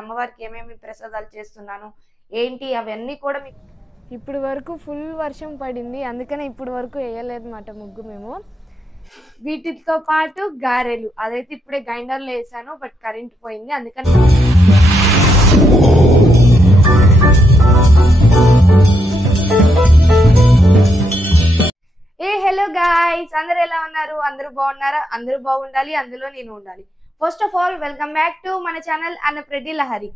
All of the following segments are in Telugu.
అమ్మవారికి ఏమేమి ప్రసాదాలు చేస్తున్నాను ఏంటి అవన్నీ కూడా మీకు ఇప్పుడు వరకు ఫుల్ వర్షం పడింది, అందుకనే ఇప్పుడు వరకు వేయలేదు మాట ముగ్గు మేము. వీటితో పాటు గారెలు అదైతే ఇప్పుడే గ్రైండర్లో వేసాను, బట్ కరెంట్ పోయింది అందుకని. హలో గాయ్స్, అందరూ ఎలా ఉన్నారు? అందరూ బాగున్నారా? అందరూ బాగుండాలి, అందులో నేను ఉండాలి. First of all welcome back to మన ఛానల్ అన్నప్రెడ్డి లహరి.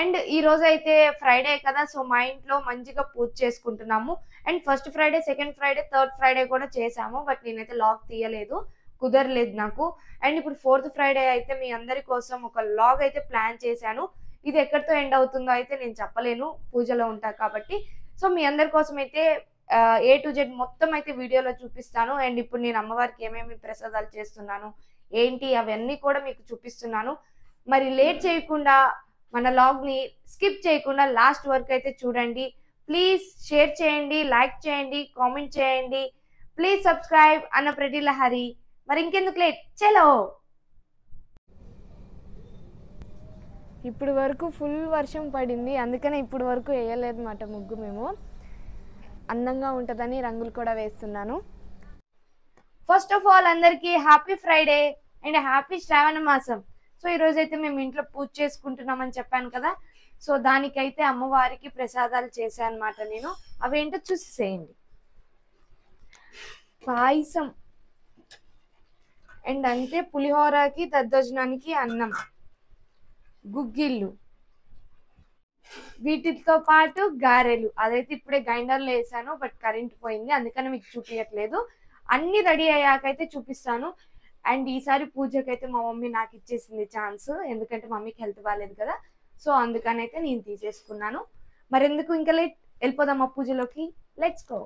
అండ్ ఈ రోజు అయితే ఫ్రైడే కదా, సో మా ఇంట్లో మంచిగా పూజ చేసుకుంటున్నాము. And first Friday, second Friday, third Friday కూడా చేసాము, బట్ నేనైతే లాగ్ తీయలేదు, కుదరలేదు నాకు. అండ్ ఇప్పుడు ఫోర్త్ ఫ్రైడే అయితే మీ అందరి కోసం ఒక లాగ్ అయితే ప్లాన్ చేశాను. ఇది ఎక్కడితో ఎండ్ అవుతుందో అయితే నేను చెప్పలేను, పూజలో ఉంటా కాబట్టి. సో మీ అందరి కోసం అయితే A to Z మొత్తం అయితే వీడియోలో చూపిస్తాను. అండ్ ఇప్పుడు నేను అమ్మవారికి ఏమేమి ప్రసాదాలు చేస్తున్నాను ఏంటి అవన్నీ కూడా మీకు చూపిస్తున్నాను. మరి లేట్ చేయకుండా మన లాగ్ ని స్కిప్ చేయకుండా లాస్ట్ వరకు అయితే చూడండి. ప్లీజ్ షేర్ చేయండి, లైక్ చేయండి, కామెంట్ చేయండి. Please subscribe Annapreddy Lahari. మరి ఇంకెందుకు లేట్, చలో. ఇప్పుడు వరకు ఫుల్ వర్షం పడింది, అందుకనే ఇప్పుడు వరకు వేయలేదు మాట ముగ్గు మేము. అందంగా ఉంటుందని రంగులు కూడా వేస్తున్నాను. ఫస్ట్ ఆఫ్ ఆల్ అందరికీ హ్యాపీ ఫ్రైడే అండ్ హ్యాపీ శ్రావణ మాసం. సో ఈ రోజు అయితే మేము ఇంట్లో పూజ చేసుకుంటున్నామని చెప్పాను కదా, సో దానికైతే అమ్మవారికి ప్రసాదాలు చేశాను అనమాట నేను. అవేంటో చూసేసేయండి. పాయసం అండ్ అంటే పులిహోరకి దద్దోజనానికి అన్నం, గుగ్గిళ్ళు, వీటితో పాటు గారెలు అదైతే ఇప్పుడే గ్రైండర్లో వేసాను, బట్ కరెంట్ పోయింది అందుకని మీకు చూపించట్లేదు. అన్ని రెడీ అయ్యాకైతే చూపిస్తాను. అండ్ ఈసారి పూజకైతే మా మమ్మీ నాకు ఇచ్చేసింది ఛాన్స్, ఎందుకంటే మమ్మీకి హెల్త్ బాగాలేదు కదా, సో అందుకనైతే నేను తీసేసుకున్నాను. మరెందుకు ఇంకా లేట్, వెళ్ళిపోదామా పూజలోకి. Let's go.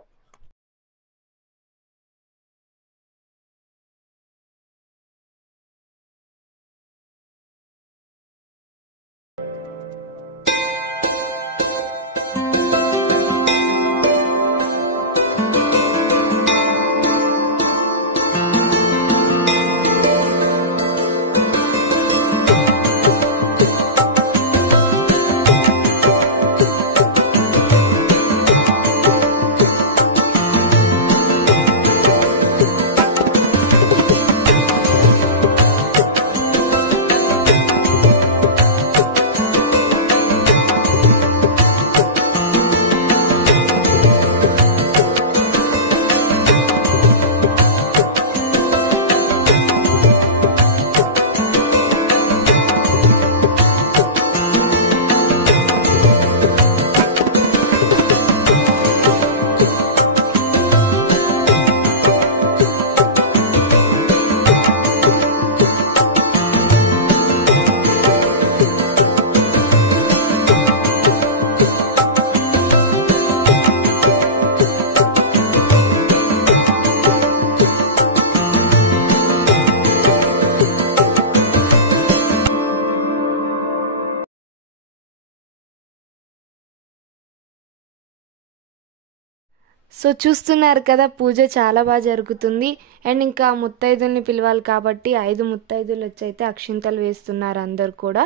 సో చూస్తున్నారు కదా, పూజ చాలా బాగా జరుగుతుంది. అండ్ ఇంకా ముత్తైదుల్ని పిలవాలి కాబట్టి 5 ముత్తైదులు వచ్చి అయితే అక్షింతలు వేస్తున్నారు అందరు కూడా.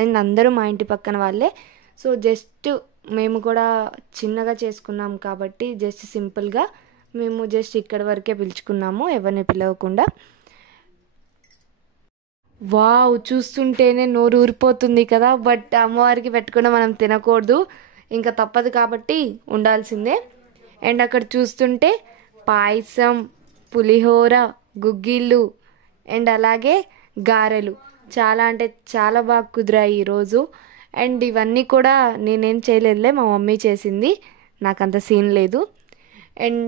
అండ్ అందరూ మా ఇంటి పక్కన వాళ్ళే. సో జస్ట్ మేము కూడా చిన్నగా చేసుకున్నాం కాబట్టి జస్ట్ సింపుల్గా మేము జస్ట్ ఇక్కడి వరకే పిలుచుకున్నాము, ఎవరిని పిలవకుండా. వావ్, చూస్తుంటేనే నోరు ఊరిపోతుంది కదా. బట్ అమ్మవారికి పెట్టకుండా మనం తినకూడదు, ఇంకా తప్పదు కాబట్టి ఉండాల్సిందే. అండ్ అక్కడ చూస్తుంటే పాయసం, పులిహోర, గుగ్గిళ్ళు అండ్ అలాగే గారెలు చాలా అంటే చాలా బాగా కుదిరాయి ఈరోజు. అండ్ ఇవన్నీ కూడా నేనేం చేయలేదులే, మా మమ్మీ చేసింది, నాకంత సీన్ లేదు. అండ్